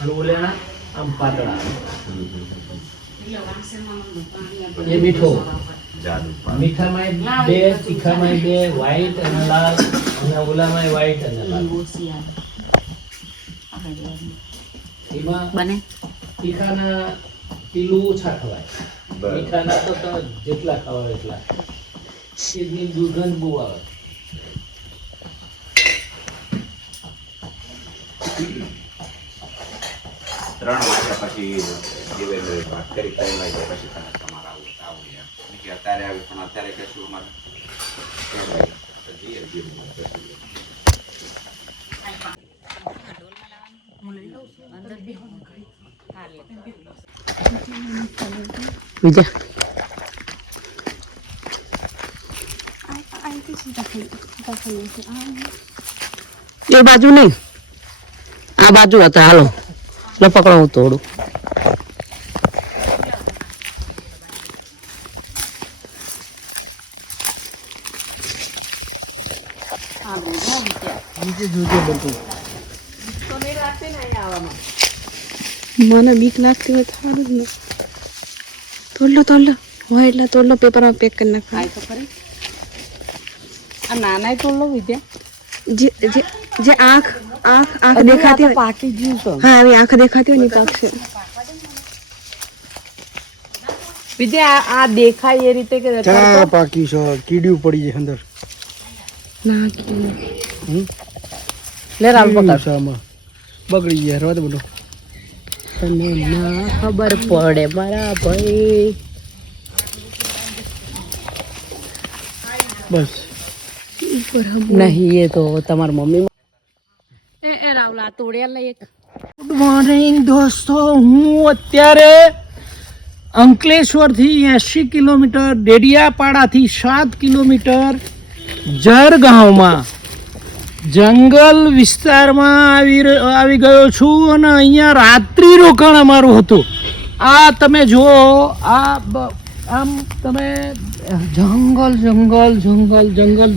અને ઓલેના આમ પાતળા. એ મીઠો. મીઠામાં બે, તીખામાં બે, વ્હાઈટ અને લાલ, અને ઓલામાં વ્હાઈટ અને લાલ. એમાં બને તીખાના પીલું ઓછા ખવાય, મીઠાના તો તમે જેટલા ખાવા એટલા. એની દુર્ગંધ બહુ આવે. ત્રણ વાગ્યા પછી દિવેલ વાત કરી 3 વાગ્યા પછી તમારા આવું અત્યારે આવ્યું પણ અત્યારે કશું અમારે એ બાજુ નહીં, આ બાજુ હતા. હાલો એટલે પકડો હું તોડું. મને બીક લાગતી હોય સારું જ ને. તોડલો હોય એટલે તોડલો, પેપરમાં પેક કરી નાખો. આ નાના તોડલો વિદ્યા, જે આંખ દેખાતી હોય પાકી ગયું છે. હા, આવી આંખ દેખાતી હોય ને પાકશે. વિદ્યા આ દેખાય એ રીતે કે પાકી છે, કીડ્યું પડી જાય અંદર. ના લે રાલ પકાવવામાં બગડી ગયા. રવા દે બધો. તને ના ખબર પડે મારા ભાઈ. બસ નહીં, એ તો તમારી મમ્મી. એ રાવલા તોડ્યા લઈ એક. ગુડ મોર્નિંગ દોસ્તો, હું અત્યારે અંકલેશ્વર થી 80 કિલોમીટર, ડેડિયાપાડાથી 7 કિલોમીટર જરગાંવમાં જંગલ વિસ્તારમાં આવી ગયો છું. અને અહીંયા રાત્રિ રોકાણ અમારું હતું. આ તમે જુઓ, આમ તમે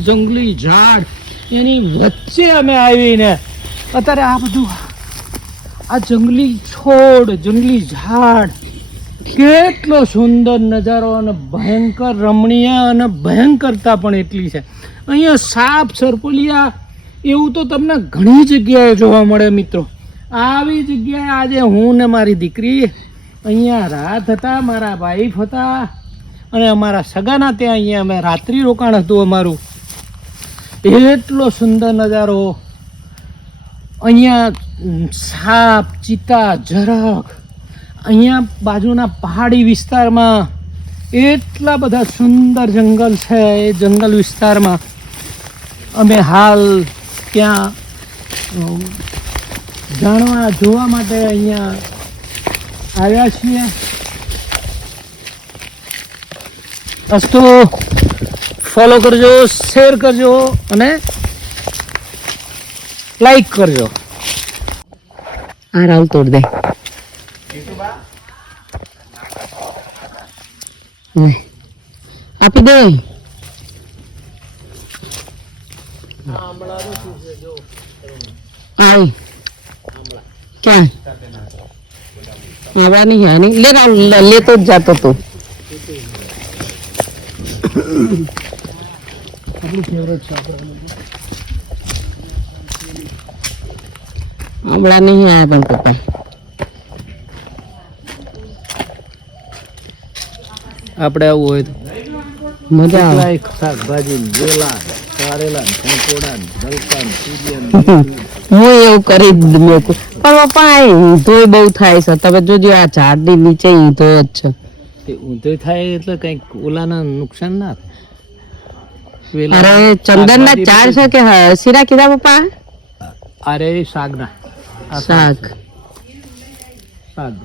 જંગલી ઝાડ એની વચ્ચે અમે આવીને અત્યારે આ બધું આ જંગલી છોડ, જંગલી ઝાડ, કેટલો સુંદર નજારો અને ભયંકર રમણીય અને ભયંકરતા પણ એટલી છે. અહીંયા સાપ, સરપોલિયા એવું તો તમને ઘણી જગ્યાએ જોવા મળે મિત્રો. આવી જગ્યાએ આજે હું ને મારી દીકરી અહીંયા રાત હતા, મારા વાઈફ હતા અને અમારા સગાના ત્યાં અહીંયા અમે રાત્રિ રોકાણ હતું અમારું. એટલો સુંદર નજારો. અહીંયા સાપ, ચિત્તા, ઝરખ, અહીંયા બાજુના પહાડી વિસ્તારમાં એટલા બધા સુંદર જંગલ છે. એ જંગલ વિસ્તારમાં અમે હાલ ત્યાં જોવા માટે અહીંયા આવ્યા છીએ. અસ્તુ ફોલો કરજો, શેર કરજો અને લાઈક કરજો. આ રાવ તોડ દે. આપી દે. આઈ ક્યાં આવા નહીં? આની લે રાવ, લેતો જ જાતો તો. હમણાં નહીં આયા પણ પપ્પા. આપણે આવું હોય તો મજા આવે. શાકભાજી, ગોલા, કારેલા, કંકોડા, ગલકા, હું એવું કરી જ મેં પણ પપ્પા આ ઊંધોય બહુ થાય છે. તમે જોજો આ ઝાડની નીચે ઊંધો જ છે. તે ઊંધો થાય એટલે કઈક ઓલાના નુકસાન ના થાય. અરે ચંદન ના ઝાડ છે કે શીરા કીધા પપ્પા? અરે શાકના શાક,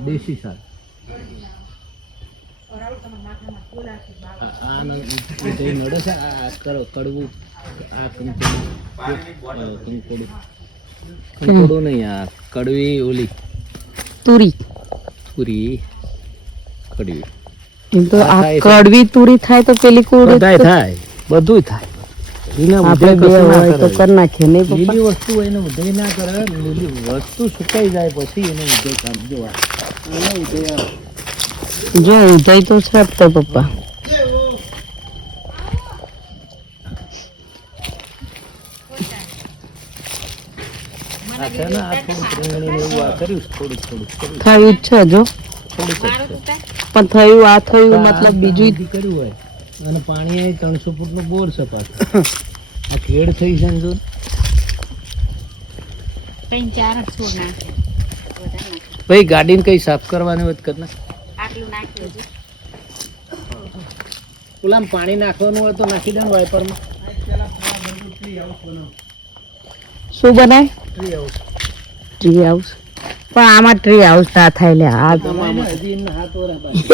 દેશી શાક. કડવું કંકોડું નહીં, આ કડવી ઓલી તુરી. કડવી એમ તો આ કડવી તુરી થાય તો પેલી કોડ થાય, બધું થાય. એના આપણે ઉદય બે કશું ના હોય તો કરે. કરી નાખીએ નહીં પપ્પા લીલી વસ્તુ એને ઉદય ના કરે, લીલી વસ્તુ સુકાઈ જાય પછી એને ઉદય કામ જોવા. એને ઉદય આવે. જો ઉદય તો છે જ તો પપ્પા આ છે ને, આ થોડુંક રીંગણીને એવું આ કર્યું છે, થોડુંક કર્યું. થયું જ છે જો થોડુંક જ છે. પણ થયું આ થયું આ મતલબ આ બીજું બધી કર્યું હોય અને પાણી અહીં 300 ફૂટનો બોર છે પાછો. આ ખેડ થઈ છે ને જો. ભાઈ ગાડીને કઈ સાફ કરવાની હોય તો કર નાખ. ઓલામાં પાણી નાખવાનું હોય તો નાખી દે ને વાઇપરમાં. શું બનાય ટ્રી હાઉસ પણ આમાં ટ્રી હાઉસ ના થાય લે આ હજી એમને હાથ વરા બાકી.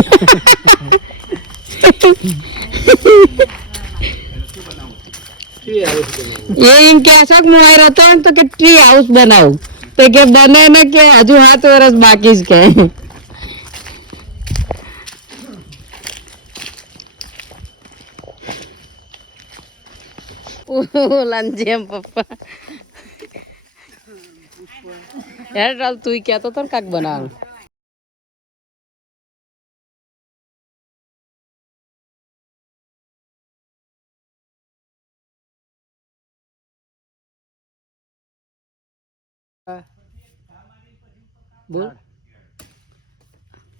એ એમ કે છે કે મોબાઈલ હતો ને તો કે ટ્રી હાઉસ બનાવું તો કે બને ને કે હજુ 7 વર્ષ બાકી જ કે ઓલા જેમ પપ્પા યાર ચાલ તું કહેતો તો ને કાક બનાવું બોલ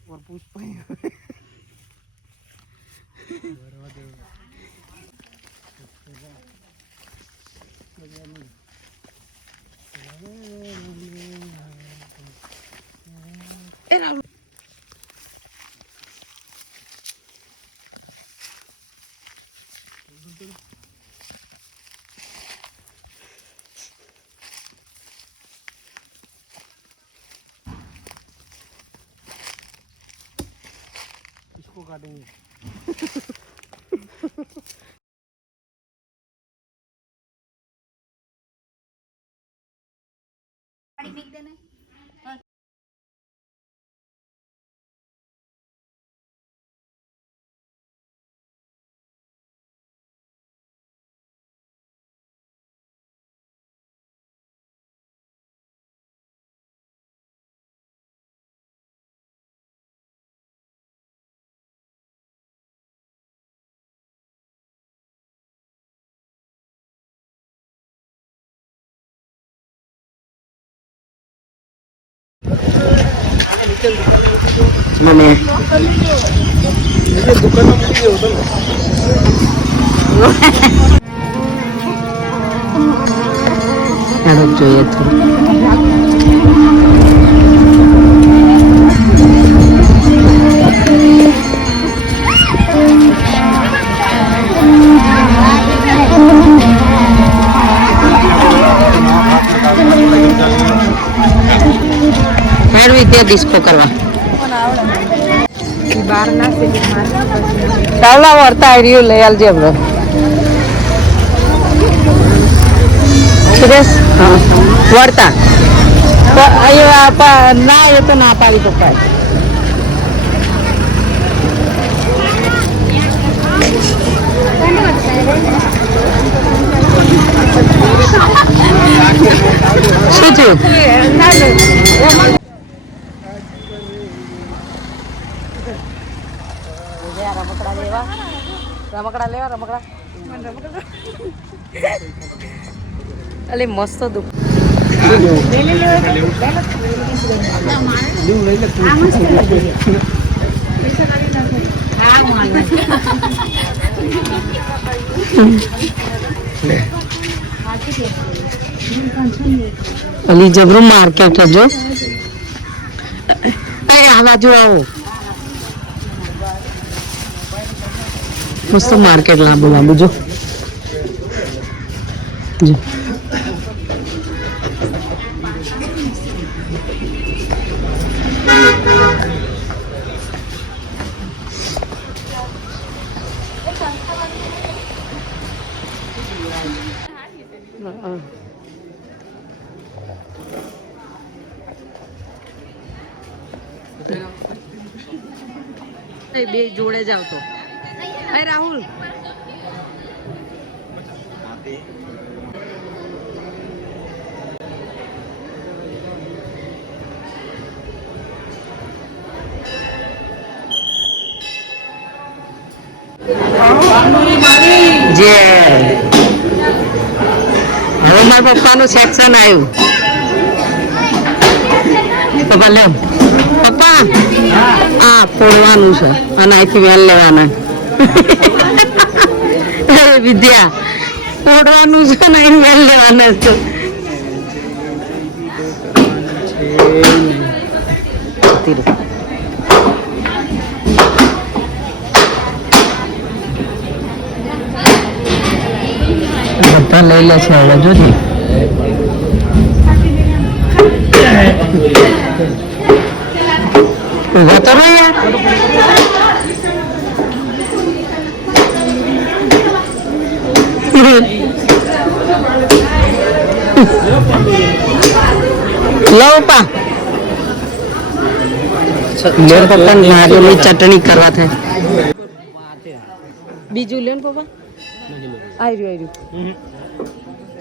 और पुष्पा इसको काटेंगे મને ચાલો જોઈએ થોડું હાડવી તે ડિસ્કો કરવા ચાવલા વર્તા રહ્યું લઈ આલજે આપણે સુરેશ હા વર્તા ના એ તો ના પાડી પપ્પાએ શું થયું રમકડા લેવા અલે મસ્ત દુખ અલી જબરું માર્કેટ હજો આ બાજુ આવો મસ્ત માર્કેટ લાંબુ લાંબુ જો બે જોડે જાવ તો અરે રાહુલ બાંગુરી મારી. જે હવે મારા પપ્પાનું સેક્શન આવ્યું. પપ્પા લે પપ્પા આ ફોડવાનું છે અને અહીંથી વેલ લેવાના. વિદ્યા ફોડવાનું છે ને અહીં વેલ લેવાના છે. બધા લઈ લે છે હવે જોજે. ઉભા તો રહો યાર. લો પપ્પા લેર પપ્પા નારિયેળની ચટણી કરવા થાય. બીજું લે ને પપ્પા. આવી રહ્યું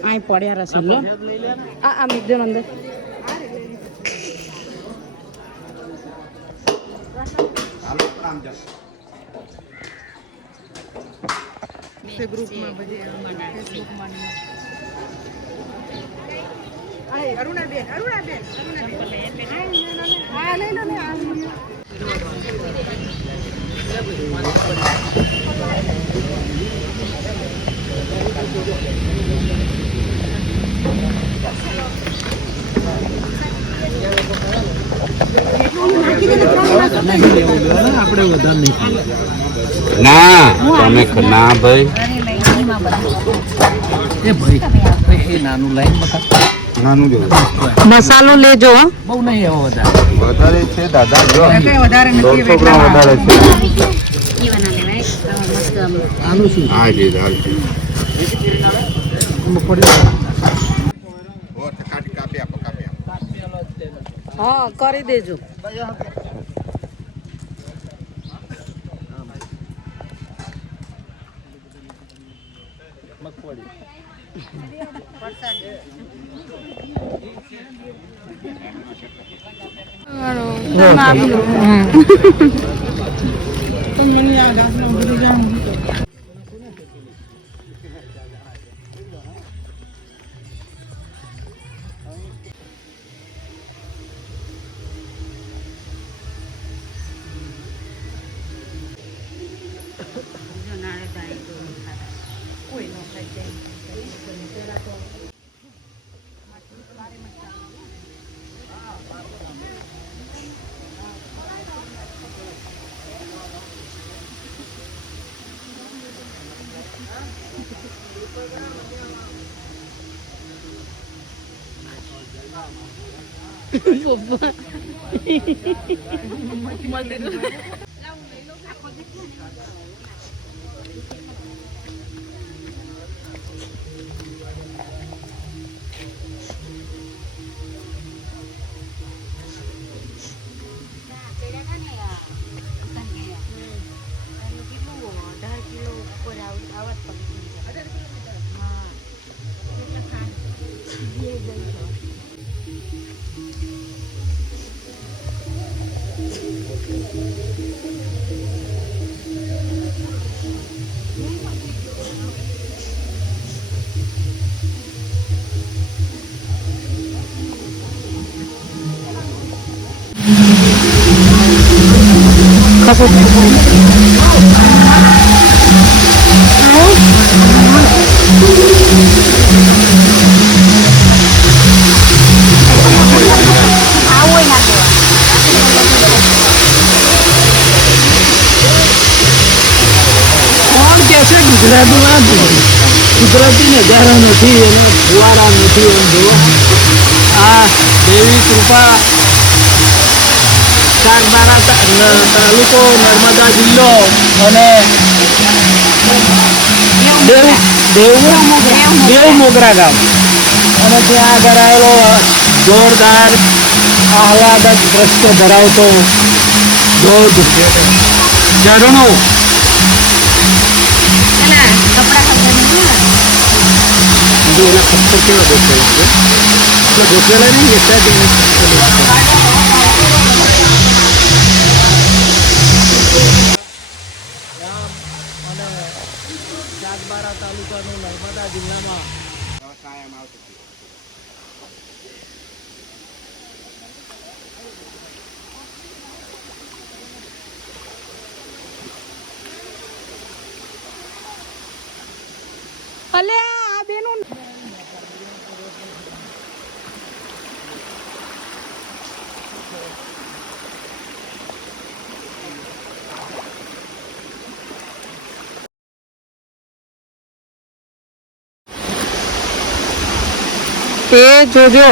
અહીં પડ્યા રસી લો. આ મૂકજો ને અંદર. આપણે વધારે નહીં. ના તમે ના ભાઈ એ ભાઈ એ નાનું લાઈન બતા. નાનું જેવું મસાલો લેજો હો. બહુ નહીં એવો વધારે. વધારે છે દાદા જો વધારે 150 ગ્રામ વધારે છે. આનું શું હા જી દાદી હા કરી દેજો. ગુજરાતી નજારા નથી અને ફુવારા નથી. એમ જો આ દેવી કૃપા સાગબારા તાલુકો નર્મદા જિલ્લો અને દેવ મોગરા ગામ અને ત્યાં આગળ આવેલો જોરદાર આહલાદક દ્રશ્ય ધરાવતો ધોધ ઝરણો. જો એના પથ્થર કેવા ગોઠવેલા છે, ગોઠવેલા નહીં બનાસકાંઠા જિલ્લામાં કાયમ આવતું હતું. અલે આ બેનું તે જોજો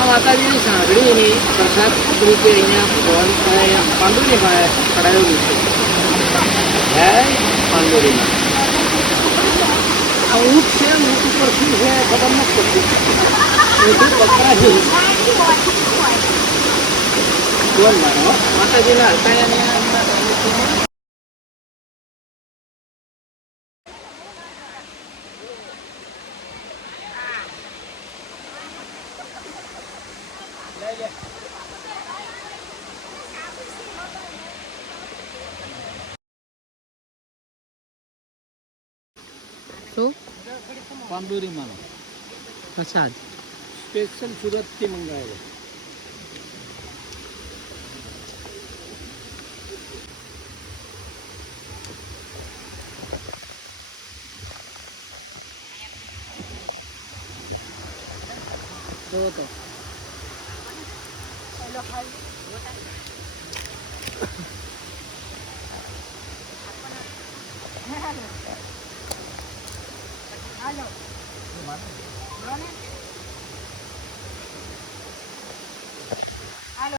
માતાજીની સાંભળીની પ્રસાદ રૂપે અહીંયા ભગવાન પાંદુરી ચડાવેલું છે હે પાંદુરીમાં આ ઊંટ છે ઊંટ ઉપર શું છે ખબર નથી પડતી ઊંટ બકરા છે બોલ મારો માતાજીના હરકાયાની શું પાંદુરીમાંનો પ્રસાદ સ્પેશિયલ સુરતથી મંગાવેલો તો હાલો